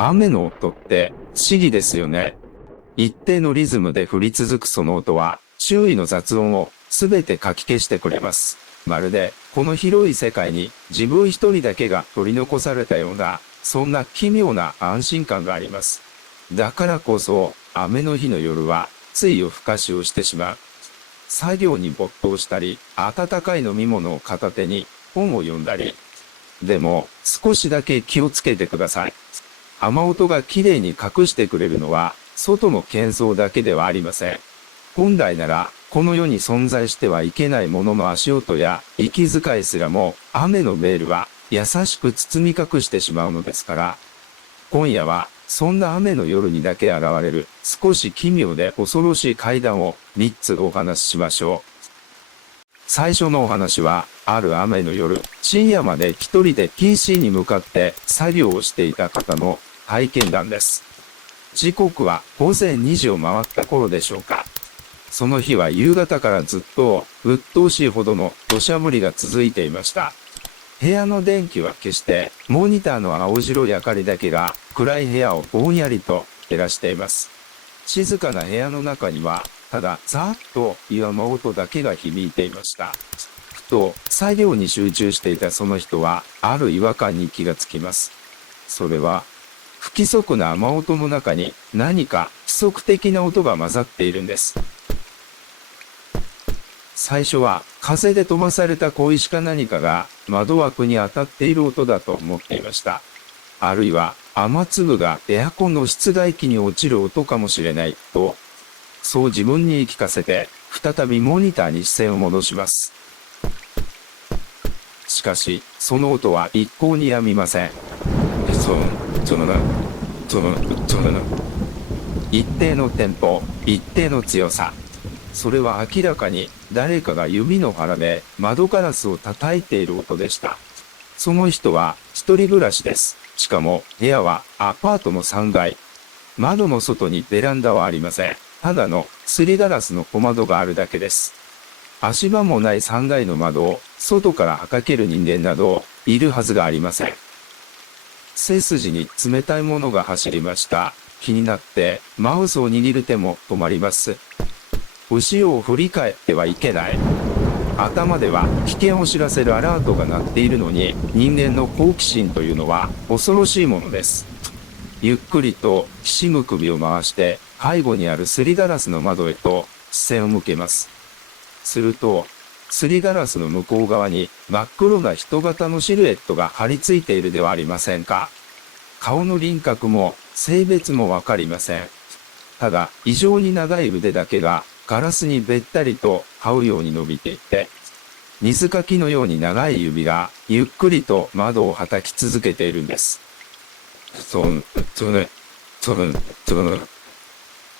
雨の音って不思議ですよね。一定のリズムで降り続くその音は、周囲の雑音をすべてかき消してくれます。まるで、この広い世界に自分一人だけが取り残されたような、そんな奇妙な安心感があります。だからこそ、雨の日の夜は、つい夜更かしをしてしまう。作業に没頭したり、温かい飲み物を片手に本を読んだり。でも、少しだけ気をつけてください。雨音がきれいに隠してくれるのは、外の喧騒だけではありません。本来なら、この世に存在してはいけないものの足音や息遣いすらも、雨のベールは優しく包み隠してしまうのですから。今夜は、そんな雨の夜にだけ現れる、少し奇妙で恐ろしい怪談を3つお話ししましょう。最初のお話は、ある雨の夜、深夜まで一人で PC に向かって作業をしていた方の体験談です。時刻は午前2時を回った頃でしょうか。その日は夕方からずっと鬱陶しいほどの土砂降りが続いていました。部屋の電気は消して、モニターの青白い明かりだけが暗い部屋をぼんやりと照らしています。静かな部屋の中には、ただざーっと岩の音だけが響いていました。ふと作業に集中していたその人は、ある違和感に気がつきます。それは、不規則な雨音の中に何か規則的な音が混ざっているんです。最初は風で飛ばされた小石か何かが窓枠に当たっている音だと思っていました。あるいは雨粒がエアコンの室外機に落ちる音かもしれないと、そう自分に言い聞かせて再びモニターに視線を戻します。しかしその音は一向に止みません。一定のテンポ、一定の強さ。それは明らかに誰かが指の腹で窓ガラスを叩いている音でした。その人は一人暮らしです。しかも部屋はアパートの3階。窓の外にベランダはありません。ただのすりガラスの小窓があるだけです。足場もない3階の窓を外からはかける人間などいるはずがありません。背筋に冷たいものが走りました。気になってマウスを握る手も止まります。後ろを振り返ってはいけない。頭では危険を知らせるアラートが鳴っているのに、人間の好奇心というのは恐ろしいものです。ゆっくりとひしむ首を回して、背後にあるすりガラスの窓へと視線を向けます。すると、すりガラスの向こう側に真っ黒な人型のシルエットが張り付いているではありませんか。顔の輪郭も性別もわかりません。ただ、異常に長い腕だけがガラスにべったりと這うように伸びていて、水かきのように長い指がゆっくりと窓を叩き続けているんです。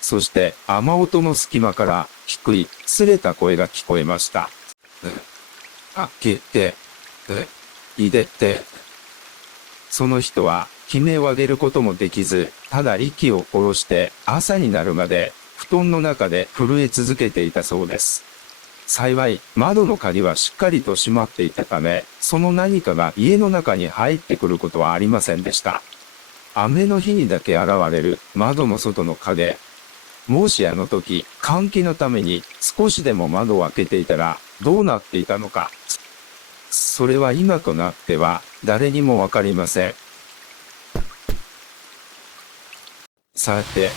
そして雨音の隙間から低い、擦れた声が聞こえました。開けて、入れて。その人は悲鳴を上げることもできず、ただ息を殺して朝になるまで布団の中で震え続けていたそうです。幸い窓の鍵はしっかりと閉まっていたため、その何かが家の中に入ってくることはありませんでした。雨の日にだけ現れる窓の外の影。もしあの時、換気のために少しでも窓を開けていたらどうなっていたのか。それは今となっては誰にもわかりません。さて、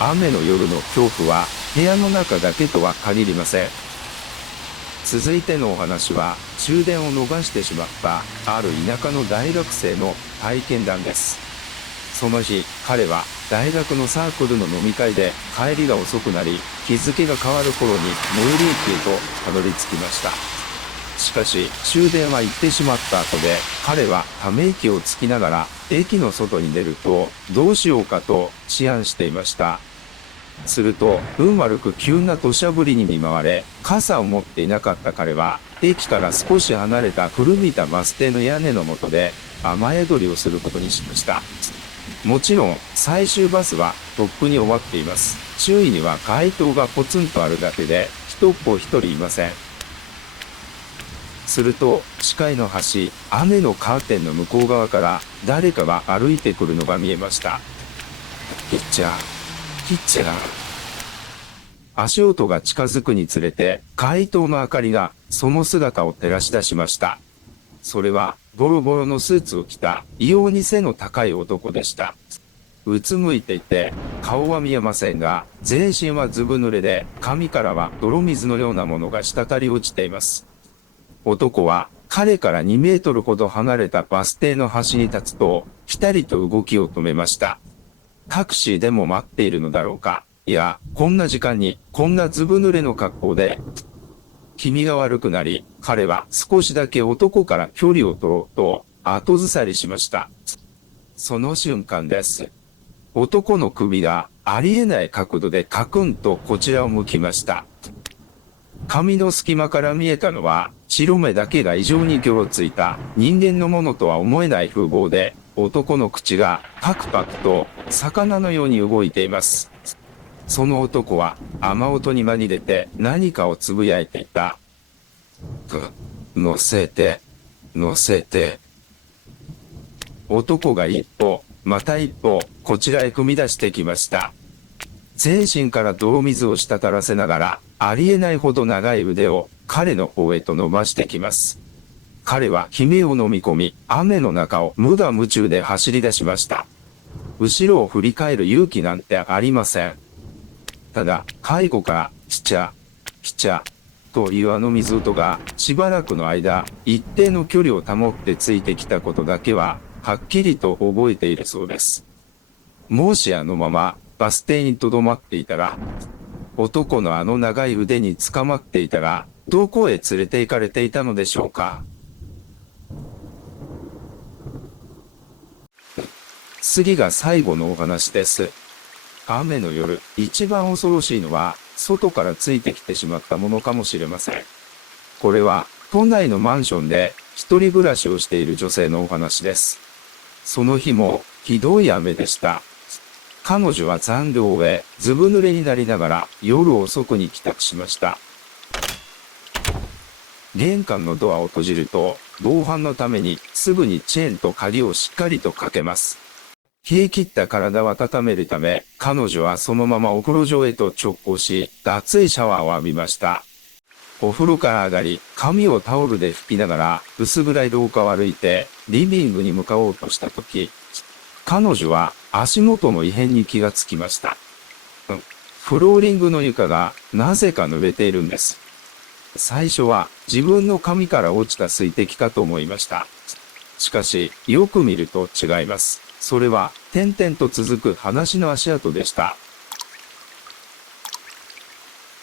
雨の夜の恐怖は部屋の中だけとは限りません。続いてのお話は、終電を逃してしまったある田舎の大学生の体験談です。その日、彼は大学のサークルの飲み会で帰りが遅くなり、日付が変わる頃に最寄り駅へとたどり着きました。しかし、終電は行ってしまった後で、彼はため息をつきながら駅の外に出ると、どうしようかと思案していました。すると、運悪く急な土砂降りに見舞われ、傘を持っていなかった彼は、駅から少し離れた古びたバス停の屋根の下で、雨宿りをすることにしました。もちろん、最終バスはとっくに終わっています。周囲には街灯がポツンとあるだけで、人っ子一人いません。すると、視界の端、雨のカーテンの向こう側から誰かが歩いてくるのが見えました。ピッチャー、ピッチャー。足音が近づくにつれて、街灯の明かりがその姿を照らし出しました。それは、ボロボロのスーツを着た異様に背の高い男でした。うつむいていて、顔は見えませんが、全身はずぶ濡れで、髪からは泥水のようなものが滴り落ちています。男は、彼から2メートルほど離れたバス停の端に立つと、ぴたりと動きを止めました。タクシーでも待っているのだろうか。いや、こんな時間に、こんなずぶ濡れの格好で、気味が悪くなり、彼は少しだけ男から距離を取ろうと、後ずさりしました。その瞬間です。男の首がありえない角度でカクンとこちらを向きました。髪の隙間から見えたのは、白目だけが異常にギョロついた人間のものとは思えない風貌で、男の口がパクパクと魚のように動いています。その男は雨音に紛れて何かをつぶやいていた。乗せて、乗せて。男が一歩、また一歩、こちらへ踏み出してきました。全身から泥水を滴らせながら、ありえないほど長い腕を彼の方へと伸ばしてきます。彼は悲鳴を飲み込み、雨の中を無我夢中で走り出しました。後ろを振り返る勇気なんてありません。ただ、背後から、ピチャ、ピチャ、というあの水音が、しばらくの間、一定の距離を保ってついてきたことだけは、はっきりと覚えているそうです。もしあのまま、バス停に留まっていたら、男のあの長い腕に捕まっていたら、どこへ連れて行かれていたのでしょうか。次が最後のお話です。雨の夜、一番恐ろしいのは、外からついてきてしまったものかもしれません。これは、都内のマンションで一人暮らしをしている女性のお話です。その日も、ひどい雨でした。彼女は残業を終え、ずぶ濡れになりながら夜遅くに帰宅しました。玄関のドアを閉じると、防犯のためにすぐにチェーンと鍵をしっかりとかけます。冷え切った体を温めるため、彼女はそのままお風呂場へと直行し、熱いシャワーを浴びました。お風呂から上がり、髪をタオルで拭きながら、薄暗い廊下を歩いて、リビングに向かおうとしたとき、彼女は足元の異変に気がつきました。フローリングの床がなぜか濡れているんです。最初は自分の髪から落ちた水滴かと思いました。しかし、よく見ると違います。それは点々と続く裸足の足跡でした。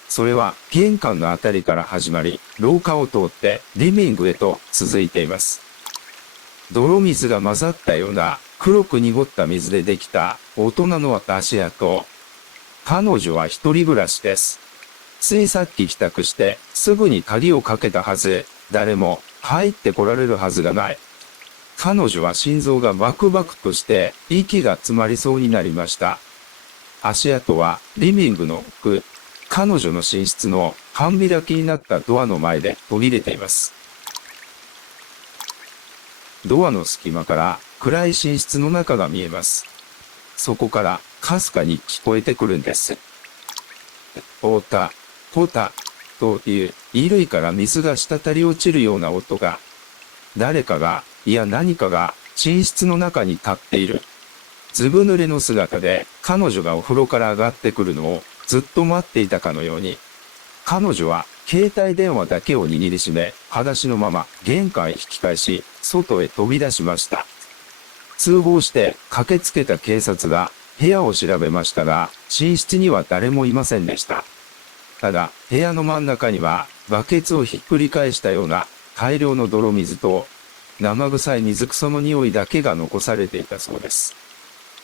それは玄関のあたりから始まり、廊下を通ってリビングへと続いています。泥水が混ざったような黒く濁った水でできた大人の足跡。彼女は一人暮らしです。ついさっき帰宅してすぐに鍵をかけたはず、誰も入ってこられるはずがない。彼女は心臓がバクバクとして息が詰まりそうになりました。足跡はリビングの奥、彼女の寝室の半開きになったドアの前で途切れています。ドアの隙間から暗い寝室の中が見えます。そこからかすかに聞こえてくるんです。ポタ、ポタ、という衣類から水が滴り落ちるような音が、誰かが、いや何かが寝室の中に立っている。ずぶ濡れの姿で彼女がお風呂から上がってくるのをずっと待っていたかのように、彼女は携帯電話だけを握りしめ、裸足のまま玄関へ引き返し、外へ飛び出しました。通報して駆けつけた警察が部屋を調べましたが、寝室には誰もいませんでした。ただ、部屋の真ん中にはバケツをひっくり返したような大量の泥水と生臭い水草の匂いだけが残されていたそうです。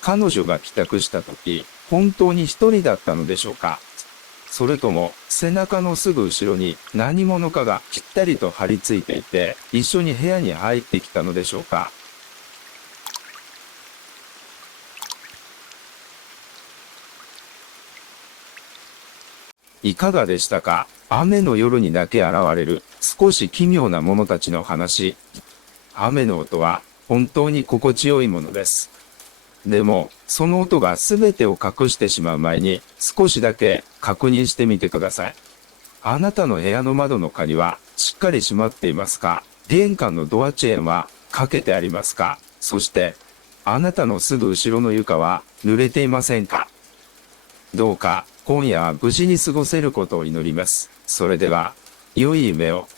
彼女が帰宅した時、本当に一人だったのでしょうか。それとも背中のすぐ後ろに何者かがぴったりと張り付いていて、一緒に部屋に入ってきたのでしょうか。いかがでしたか？雨の夜にだけ現れる少し奇妙なものたちの話。雨の音は本当に心地よいものです。でも、その音が全てを隠してしまう前に少しだけ確認してみてください。あなたの部屋の窓の鍵はしっかり閉まっていますか？玄関のドアチェーンはかけてありますか？そして、あなたのすぐ後ろの床は濡れていませんか？どうか今夜は無事に過ごせることを祈ります。それでは、良い夢を。